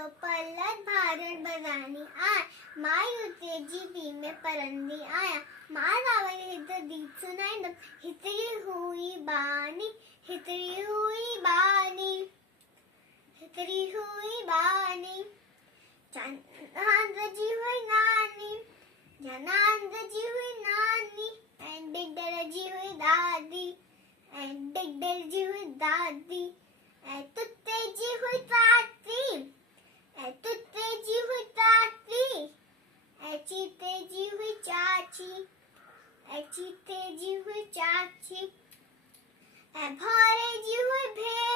पल्लत भारत बजानी आया, माँ युतेजी पी में परंदी आया, माँ रावण हित दीप सुनाई दो, हितरी हुई बानी, हितरी हुई बानी, हितरी हुई बानी। जनांद जी हुई नानी, जनांद जी हुई नानी, एंड डिगडर जी हुई दादी, एंड डिगडर जी हुई दादी, एंड तुत्ते जी हुई ताती, एंड तुत्ते जी हुई ताती, एंड चीते जी हुई चाची, एंड चीते जी हुई चाची, एंड भौरे जी हुई भेड़।